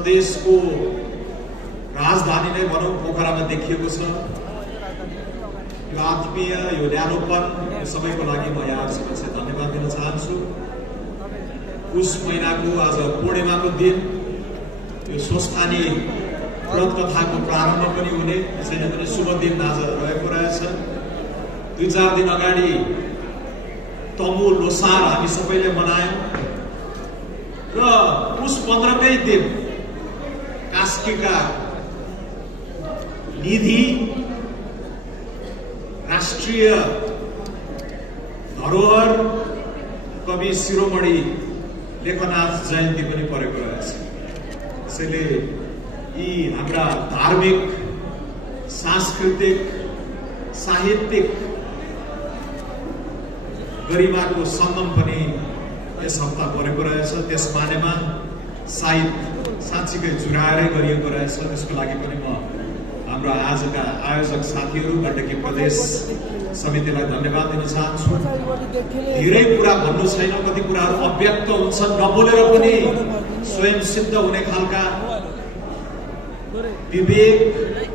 प्रदेशको राजधानी नै भनौँ पोखरामा देखिएको छ। यो आत्मीय यो न्यानोपन सबैको लागि म यहाँहरुसँग चाहिँ धन्यवाद दिन चाहन्छु। पुष महिनाको आज पूर्णिमाको दिन यो स्वस्थानी व्रत कथाको प्रारम्भ पनि हुने त्यसैले पनि शुभ दिन आज रहेको रहेछ। 2-4 दिन अगाडि तमु लोसार हामी सबैले मनायौं र पुष 15कै दिन कास्कीका निधि राष्ट्रिय धरोहर कवि शिरोमणि लेखनाथ जयन्ती पनि परेको रहेछ। त्यसैले यी हाम्रा धार्मिक, सांस्कृतिक, साहित्यिक गरिमाको सङ्गम पनि यस हप्ता परेको रहेछ। त्यस बारेमा सायद साँच्चीकै जुराएरै गरिएको रहेछ। त्यसको लागि पनि म हाम्रो आजका आयोजक साथीहरू गण्डकी प्रदेश समितिलाई धन्यवाद दिन चाहन्छु। धेरै कुरा भन्नु छैन, कति कुराहरू अव्यक्त हुन्छन्, नबोलेर पनि स्वयं सिद्ध हुने खालका विवेक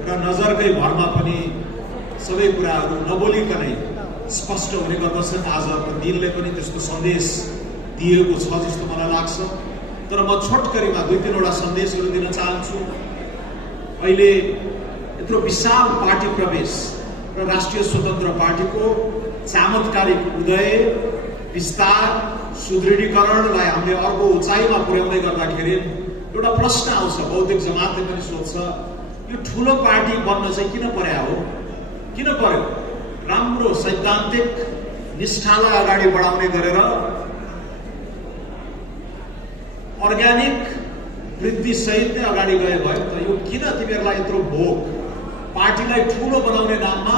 र नजरकै भरमा पनि सबै कुराहरू नबोलिकनै स्पष्ट हुने गर्दछन्। आजको दिनले पनि त्यसको सन्देश दिएको छ जस्तो मलाई लाग्छ। तर म छोटकरीमा 2-3 वटा सन्देशहरू दिन चाहन्छु। अहिले यत्रो विशाल पार्टी प्रवेश र राष्ट्रिय स्वतन्त्र पार्टीको चमत्कारिक उदय, विस्तार, सुदृढीकरणलाई हामीले अर्को उचाइमा पुर्याउँदै गर्दाखेरि एउटा प्रश्न आउँछ, बौद्धिक जमातले पनि सोध्छ, यो ठुलो पार्टी बन्न चाहिँ किन पर्या हो? किन पर्यो? राम्रो सैद्धान्तिक निष्ठालाई अगाडि बढाउने गरेर अर्ग्यानिक वृद्धि सहित नै अगाडि गए भयो त यो किन तिमीहरूलाई यत्रो भोग? पार्टीलाई ठुलो बनाउने नाममा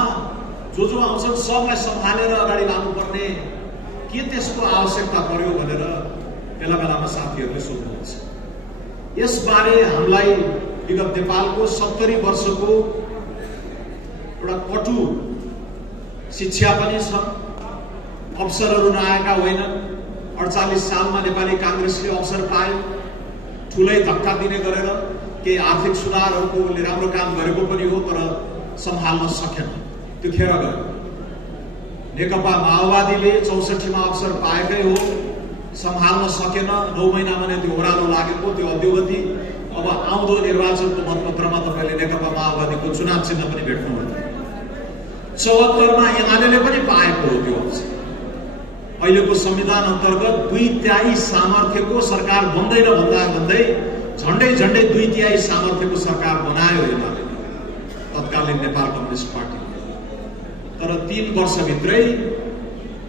जो आउँछन् सबलाई सम्हालेर अगाडि लानुपर्ने के त्यसको आवश्यकता पर्यो भनेर बेला बेलामा साथीहरूले सोध्नुहुन्छ। यसबारे हामीलाई विगत नेपालको 70 वर्षको एउटा कटु शिक्षा पनि छ। अवसरहरू नआएका होइनन्। 48 सालमा नेपाली कांग्रेसले अवसर पायो, ठुलै धक्का दिने गरेर केही आर्थिक सुधारहरूको राम्रो काम गरेको पनि हो, तर सम्हाल्न सकेन। त्यो खेर गयो। नेकपा माओवादीले 64 मा अवसर पाएकै हो, सम्हाल्न सकेन। 9 महिनामा नै त्यो ओह्रालो लागेको त्यो अद्योगति। अब आउँदो निर्वाचनको मतपत्रमा तपाईले नेकपा माओवादीको चुनाव चिन्ह पनि भेट्नुहुन्छ। 74 मा एमाले पनि पाएको हो त्यो अवसर। अहिलेको संविधान अन्तर्गत 2/3 सामर्थ्यको सरकार बन्दैन भन्दै झण्डै 2/3 सामर्थ्यको सरकार बनायो एमाले, तत्कालीन नेपाल कम्युनिस्ट पार्टी। तर 3 वर्षभित्रै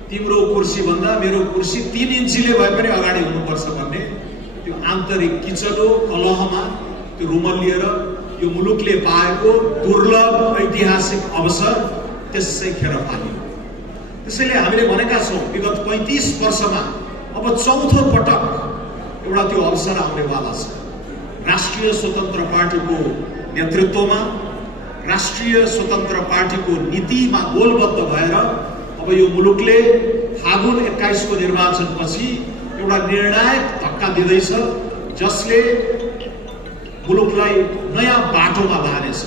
तिम्रो कुर्सी भन्दा मेरो कुर्सी 3 इन्चीले भए पनि अगाडि हुनुपर्छ भन्ने त्यो आन्तरिक किचलो कलहमा त्यो रुमल लिएर यो मुलुकले पाएको दुर्लभ ऐतिहासिक अवसर त्यसै खेर फाल्यो। त्यसैले हामीले भनेका छौँ विगत 35 वर्षमा अब चौथो पटक एउटा त्यो अवसर आउनेवाला छ। राष्ट्रिय स्वतन्त्र पार्टीको नेतृत्वमा, राष्ट्रिय स्वतन्त्र पार्टीको नीतिमा गोलबद्ध भएर अब यो मुलुकले फागुन 21 को निर्वाचनपछि एउटा निर्णायक धक्का दिँदैछ, जसले मुलुकलाई नयाँ बाटोमा लानेछ।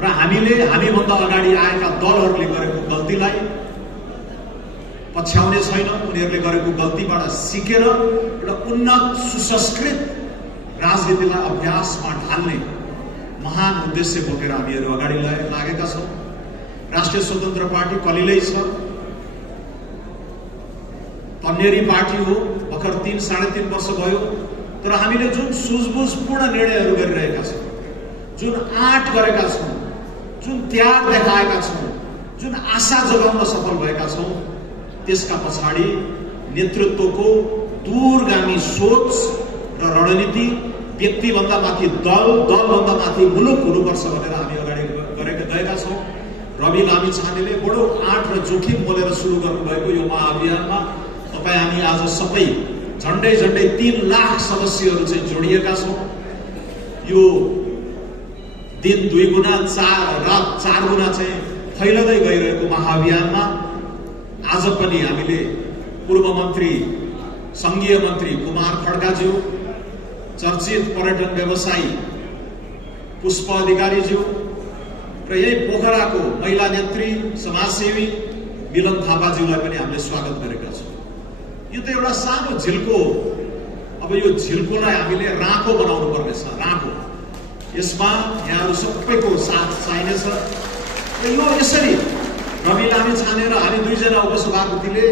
र हामीभन्दा अगाडि आएका दलहरूले गरेको गल्तीलाई पछ्याउने छैन। उनीहरूले गरेको गल्तीबाट सिकेर एउटा उन्नत सुसंस्कृत राजनीतिलाई अभ्यासमा ढाल्ने महान उद्देश्य बोकेर हामीहरू अगाडि लागेका छौँ। राष्ट्रिय स्वतन्त्र पार्टी कलिलै छ, तन्नेरी पार्टी हो। भर्खर 3-3.5 वर्ष भयो, तर हामीले जुन सुझबुझपूर्ण निर्णयहरू गरिरहेका छौँ, जुन आँट गरेका छौँ, जुन त्याग देखाएका छौँ, जुन आशा जगाउन सफल भएका छौँ, त्यसका पछाडि नेतृत्वको दूरगामी सोच र रणनीति, व्यक्तिभन्दा माथि दल, दलभन्दा माथि मुलुक हुनुपर्छ भनेर हामी अगाडि गएका छौँ। रवि लामिछानेले बडो आँट र जोखिम बोलेर सुरु गर्नुभएको यो महाअभियानमा तपाईँ हामी आज सबै झण्डै 3 लाख सदस्यहरू चाहिँ जोडिएका छौँ। यो दिन 2 गुणा, रात 4 गुणा चाहिँ फैलदै गइरहेको महाअभियानमा आज पनि हामीले पूर्व मन्त्री, संघीय मन्त्री कुमार खड्काज्यू, चर्चित पर्यटन व्यवसायी पुष्प अधिकारीज्यू र यही पोखराको महिला नेत्री समाजसेवी मिलन थापाज्यूलाई पनि हामीले स्वागत गरेका छौँ। यो त एउटा सानो झिल्को, अब यो झिल्कोलाई हामीले राँको बनाउनु पर्नेछ। राँको यसमा यहाँहरू सबैको साथ चाहिनेछ। र यो यसरी रवि लामी छानेर हामी दुईजना उपसभापतिले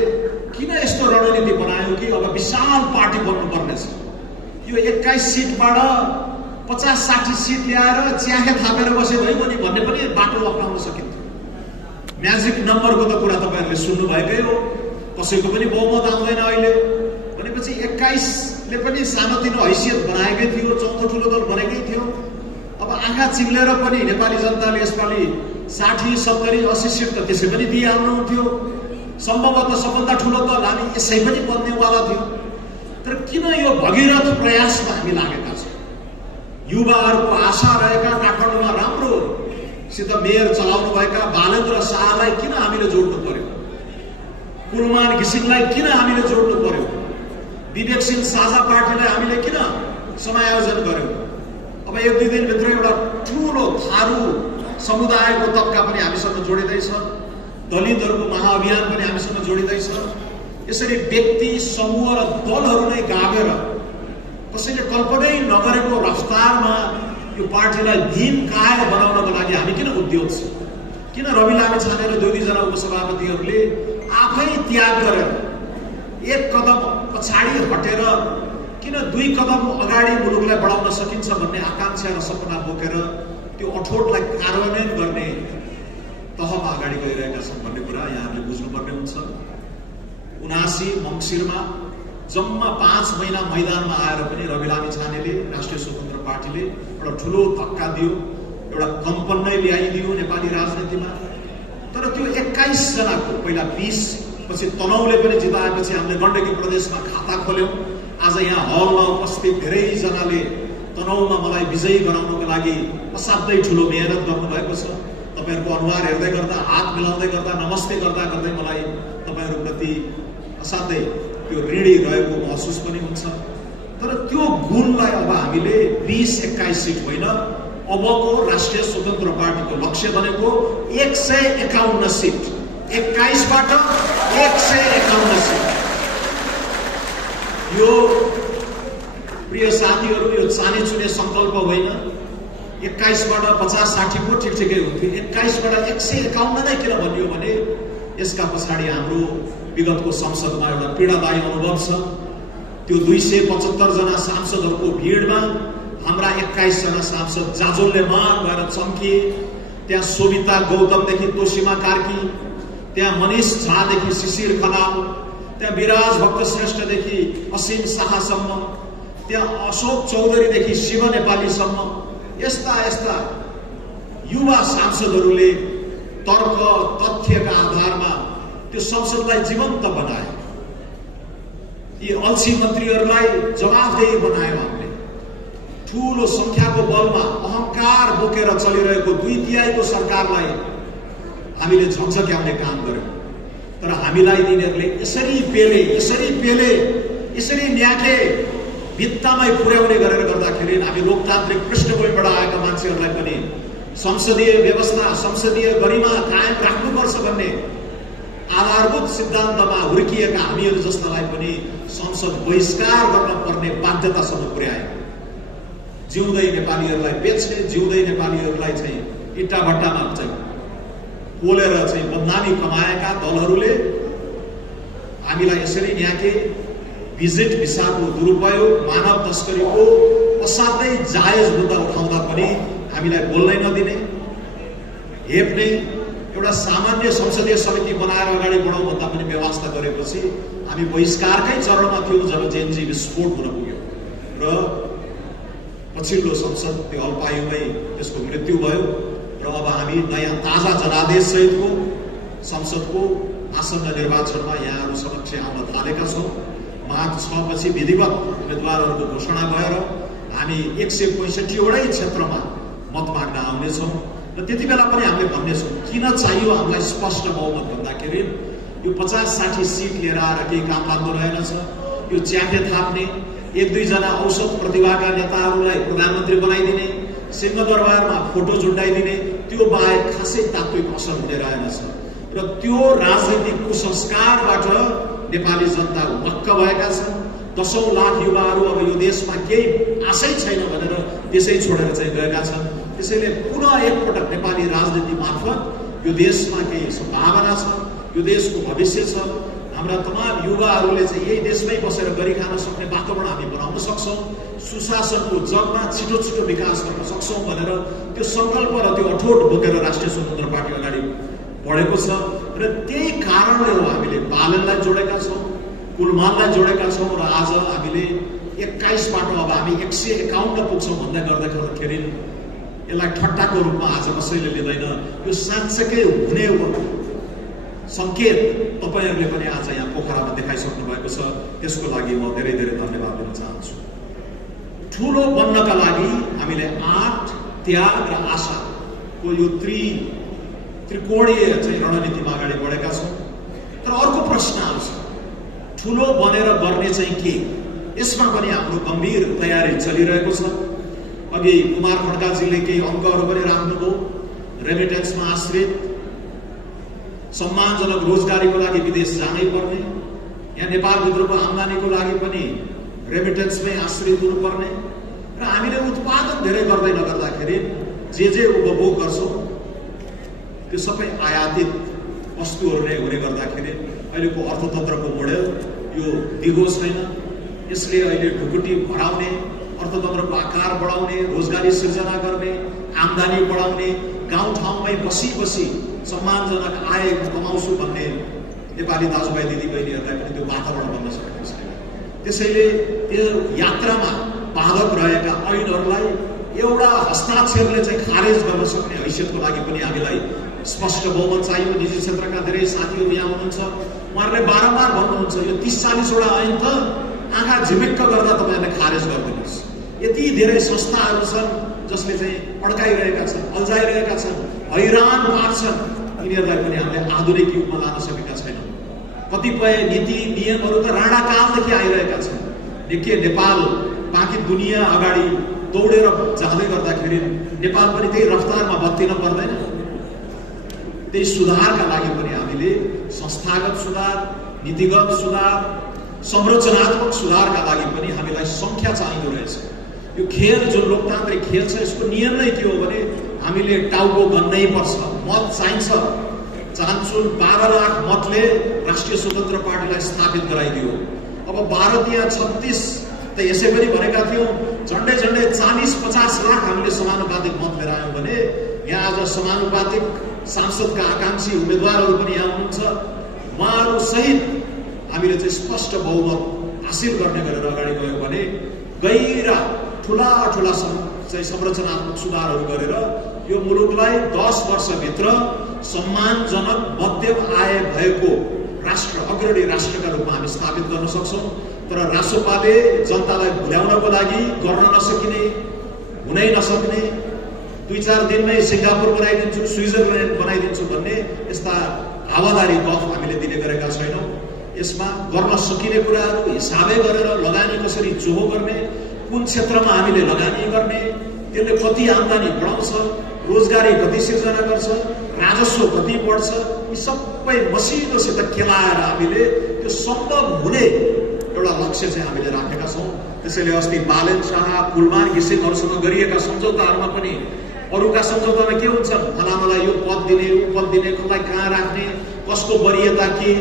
किन यस्तो रणनीति बनायो कि अब विशाल पार्टी बन्नु पर्नेछ। यो 21 सिटबाट 50-60 सिट ल्याएर च्याखे थापेर बसे भयो भने भन्ने पनि बाटो अप्नाउन सकिन्थ्यो। म्याजिक नम्बरको त कुरा तपाईँहरूले सुन्नुभएकै हो, कसैको पनि बहुमत आउँदैन अहिले भनेपछि 21ले पनि सानोतिनो हैसियत बनाएकै थियो, चौथो ठुलो दल बनेकै थियो। अब आँखा चिम्लेर पनि नेपाली जनताले यसपालि 60, 70, 80 सिट त त्यसै पनि दिइहाल्नुहुन्थ्यो। सम्भवतः सबभन्दा ठुलो दल हामी यसै पनि बन्नेवाला थियो। तर किन यो भगीरथ प्रयासमा हामी लागेका छौँ? युवाहरूको आशा रहेका काठमाडौँमा राम्रोसित मेयर चलाउनुभएका बालेन्द्र शाहलाई किन हामीले जोड्नु पर्यो? कुलमान घिसिङलाई किन हामीले जोड्नु पर्यो? विवेकशील साझा पार्टीलाई हामीले किन समायोजन गर्यौँ? अब 1-2 दिनभित्र एउटा ठुलो थारू समुदायको तबका पनि हामीसँग जोडिँदैछ, दलितहरूको महाअभियान पनि हामीसँग जोडिँदैछ। यसरी व्यक्ति, समूह र दलहरू नै गाभेर कसैले कल्पनै नगरेको रफ्तारमा यो पार्टीलाई भीमकाय बनाउनको लागि हामी किन उद्योग छौँ? किन रवि लामी छानेर 2 जना उपसभापतिहरूले आफै त्याग गरेर 1 कदम पछाडि हटेर किन 2 कदम अगाडि मुलुकलाई बढाउन सकिन्छ भन्ने आकांक्षा र सपना बोकेर त्यो अठोटलाई कार्यान्वयन गर्ने तहमा अगाडि गइरहेका छन् भन्ने कुरा यहाँहरूले बुझ्नुपर्ने हुन्छ। 79 मङ्सिरमा जम्मा 5 महिना मैदानमा आएर पनि रवि लामी छानेले, राष्ट्रिय स्वतन्त्र पार्टीले एउटा ठुलो धक्का दियो, एउटा कम्पन नै ल्याइदियो नेपाली राजनीतिमा। तर त्यो 21 जनाको पहिला 20 पछि तनहुले पनि जिताएपछि हामीले गण्डकी प्रदेशमा खाता खोल्यौँ। आज यहाँ हलमा उपस्थित धेरैजनाले तनहुमा मलाई विजयी गराउनको लागि असाध्यै ठुलो मेहनत गर्नुभएको छ। तपाईँहरूको अनुहार हेर्दै गर्दा, हात मिलाउँदै गर्दा, नमस्ते गर्दा गर्दै मलाई तपाईँहरूप्रति असाध्यै त्यो ऋणी रहेको महसुस पनि हुन्छ। तर त्यो गुणलाई अब हामीले 20-21 सिट होइन, अबको राष्ट्रिय स्वतन्त्र पार्टीको लक्ष्य भनेको 151 सिट। 21बाट 151 सिट। यो प्रिय साथीहरू, यो चाने चुने सङ्कल्प होइन। 21बाट 50-60 को ठिकै हुन्थ्यो। 21बाट 151 नै किन भनियो भने यसका पछाडि हाम्रो विगतको संसदमा एउटा पीडादायी अनुभव छ। त्यो 275 जना सांसदहरूको भिडमा हाम्रा 21 जना सांसद जाजोल्यमान भएर चम्किए। त्यहाँ सोभिता गौतमदेखि तोसीमा कार्की, त्यहाँ मनिष झादेखि शिशिर खनाल, त्यहाँ विराज भक्त श्रेष्ठदेखि असीम शाहसम्म, त्यहाँ अशोक चौधरीदेखि शिव नेपालीसम्म यस्ता यस्ता युवा सांसदहरूले तर्क तथ्यका आधारमा त्यो संसदलाई जीवन्त बनाए। यी अल्छी मन्त्रीहरूलाई जवाफदेही बनायो। हामीले ठुलो संख्याको बलमा अहंकार बोकेर चलिरहेको 2/3 सरकारलाई हामीले झकझक्याउने काम गर्यौँ। तर हामीलाई यिनीहरूले यसरी पेले यसरी न्याके भित्तामै पुर्याउने गरेर गर्दाखेरि हामी लोकतान्त्रिक पृष्ठभूमिबाट आएका मान्छेहरूलाई पनि संसदीय व्यवस्था, संसदीय गरिमा कायम राख्नुपर्छ भन्ने आधारभूत सिद्धान्तमा हुर्किएका हामीहरू जस्तालाई पनि संसद बहिष्कार गर्न पर्ने बाध्यतासम्म पुर्यायो। जिउँदै नेपालीहरूलाई बेच्ने, जिउँदै नेपालीहरूलाई चाहिँ इट्टा भट्टामा चाहिँ पोलेर चाहिँ बदनामी कमाएका दलहरूले हामीलाई यसरी न्याके। भिजिट भिसाको दुरुपयोग, मानव तस्करीको असाध्यै जायज मुद्दा उठाउँदा पनि हामीलाई बोल्नै नदिने, हेप्ने, एउटा सामान्य संसदीय समिति बनाएर अगाडि बढाउँ भन्दा पनि व्यवस्था गरेपछि हामी बहिष्कारकै चरणमा थियौँ जब जेएनजी विस्फोट हुन पुग्यो र पछिल्लो संसद त्यो अल्पायुमै त्यसको मृत्यु भयो। र अब हामी नयाँ ताजा जनादेश सहितको संसदको आसन्न निर्वाचनमा यहाँहरू समक्ष आउन थालेका छौँ। माघ 6 पछि विधिवत उम्मेदवारहरूको घोषणा भएर हामी 165 वटै क्षेत्रमा मत माग्न आउनेछौँ। र त्यति बेला पनि हामीले भन्नेछौँ किन चाहियो हामीलाई स्पष्ट बहुमत भन्दाखेरि यो 50-60 सिट लिएर आएर केही काम लाग्दो रहेनछ। यो च्याटे थाप्ने, एक दुई जना औसत प्रतिभाका नेताहरूलाई प्रधानमन्त्री बनाइदिने, सिंहदरबारमा फोटो झुन्डाइदिने, त्यो बाहेक खासै तात्विक असर हुने रहेनछ। र त्यो राजनीतिक कुसंस्कारबाट नेपाली जनता वक्क भएका छन्। 10औं लाख युवाहरू अब यो देशमा केही आशै छैन भनेर देशै छोडेर चाहिँ गएका छन्। त्यसैले पुनः एकपटक नेपाली राजनीति मार्फत यो देशमा केही सम्भावना छ, यो देशको भविष्य छ। हाम्रा तमाम युवाहरूले चाहिँ यही देशमै बसेर गरी खान सक्ने वातावरण हामी बनाउन सक्छौँ, सुशासनको जगमा छिटो छिटो विकास गर्न सक्छौँ भनेर त्यो सङ्कल्प र त्यो अठोट बोकेर राष्ट्रिय स्वतन्त्र पार्टी अगाडि बढेको छ। र त्यही कारणले हो हामीले बालनलाई जोडेका छौँ, कुलमानलाई जोडेका छौँ र आज हामीले 21बाट अब हामी 151 पुग्छौँ भन्दै गर्दाखेरि यसलाई ठट्टाको रूपमा आज कसैले लिँदैन। यो साँच्चैकै हुने सङ्केत तपाईँहरूले पनि आज यहाँ पोखरामा देखाइसक्नु भएको छ। त्यसको लागि म धेरै धेरै धन्यवाद दिन चाहन्छु। ठुलो बन्नका लागि हामीले आँट, त्याग र आशाको यो त्रिकोणीय चाहिँ रणनीतिमा अगाडि बढेका छौँ। तर अर्को प्रश्न आउँछ, ठुलो बनेर गर्ने चाहिँ के? यसमा पनि हाम्रो गम्भीर तयारी चलिरहेको छ। अघि कुमार खड्काजीले केही अङ्कहरू पनि राख्नुभयो। रेमिटेन्समा आश्रित, सम्मानजनक रोजगारीको लागि विदेश जानै पर्ने, यहाँ नेपालभित्रको आम्दानीको लागि पनि रेमिटेन्समै आश्रित हुनुपर्ने, र हामीले उत्पादन धेरै गर्दै नगर्दाखेरि जे उपभोग गर्छौँ त्यो सबै आयातित वस्तुहरू नै हुने गर्दाखेरि अहिलेको अर्थतन्त्रको मोडेल यो दिगो छैन। यसले अहिले ढुकुटी भराउने, अर्थतन्त्रको आकार बढाउने, रोजगारी सिर्जना गर्ने, आम्दानी बढाउने, गाउँठाउँमै बसी सम्मानजनक आय कमाउँछु भन्ने नेपाली दाजुभाइ दिदीबहिनीहरूलाई पनि त्यो वातावरण बन्न सकेको छैन। त्यसैले त्यो यात्रामा बाधक रहेका ऐनहरूलाई एउटा हस्ताक्षरले चाहिँ खारेज गर्न सक्ने हैसियतको लागि पनि हामीलाई स्पष्ट बहुमत चाहियो। निजी क्षेत्रका धेरै साथीहरू यहाँ हुनुहुन्छ, उहाँहरूले बारम्बार भन्नुहुन्छ यो 30-40 वटा ऐन त आँखा झिमिक्क गर्दा तपाईँहरूले खारेज गरिदिनुहोस्। यति धेरै संस्थाहरू छन् जसले चाहिँ अड्काइरहेका छन्, अल्झाइरहेका छन्, हैरान पार्छन्। यिनीहरूलाई पनि हामीले आधुनिक युगमा लान सकेका छैनौँ। कतिपय नीति नियमहरू त राणाकालदेखि आइरहेका छन्। के नेपाल बाँकी दुनियाँ अगाडि दौडेर जाँदै गर्दाखेरि नेपाल पनि त्यही रफ्तारमा बत्तिन पर्दैन। त्यही सुधारका लागि पनि हामीले संस्थागत सुधार, नीतिगत सुधार, संरचनात्मक सुधारका लागि पनि हामीलाई सङ्ख्या चाहिँदो रहेछ। यो खेल जुन लोकतान्त्रिक खेल छ यसको नियम नै के हो भने हामीले टाउको गन्नै पर्छ, मत चाहिन्छ। चान्चुन 12 लाख मतले राष्ट्रिय स्वतन्त्र पार्टीलाई स्थापित गराइदियो। अब भारतीय 36 त यसै पनि भनेका थियौँ, झन्डै 40-50 लाख हामीले समानुपातिक मत लिएर आयौँ भने यहाँ आज समानुपातिक सांसदका आकाङ्क्षी उम्मेदवारहरू पनि यहाँ हुनुहुन्छ। उहाँहरू सहित हामीले चाहिँ स्पष्ट बहुमत हासिल गर्ने गरेर अगाडि गयौँ भने गहिरा ठुला चाहिँ संरचनात्मक सुधारहरू गरेर यो मुलुकलाई 10 वर्षभित्र सम्मानजनक मध्यम आय भएको राष्ट्र, अग्रणी राष्ट्रका रूपमा हामी स्थापित गर्न सक्छौँ। तर रासोपाले जनतालाई भुल्याउनको लागि गर्न नसकिने, हुनै नसक्ने, 2-4 दिनमै सिङ्गापुर बनाइदिन्छु, स्विजरल्यान्ड बनाइदिन्छु भन्ने यस्ता हावादारी गफ हामीले दिने गरेका छैनौँ। यसमा गर्न सकिने कुराहरू हिसाबै गरेर लगानी कसरी जोहो गर्ने, कुन क्षेत्रमा हामीले लगानी गर्ने, त्यसले कति आम्दानी बढाउँछ, रोजगारी कति सिर्जना गर्छ, राजस्व कति बढ्छ, यी सबै मसिनोसित केलाएर हामीले त्यो सम्भव हुने एउटा लक्ष्य चाहिँ हामीले राखेका छौँ। त्यसैले अस्ति बालेन शाह, कुलमान घिसिङहरूसँग गरिएका सम्झौताहरूमा पनि अरूका सम्झौतामा के हुन्छ, फलानालाई यो पद दिने, ऊ पद दिने, कसलाई कहाँ राख्ने, कसको वरियता के,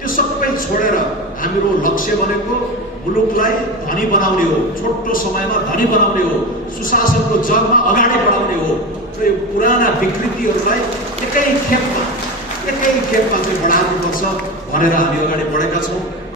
त्यो सबै छोडेर हाम्रो लक्ष्य भनेको मुलुकलाई धनी बनाउने हो, छोटो समयमा धनी बनाउने हो, सुशासनको जगमा अगाडि बढाउने हो। र यो पुराना विकृतिहरूलाई एकै खेपमा चाहिँ बढाउनुपर्छ भनेर हामी अगाडि बढेका छौँ।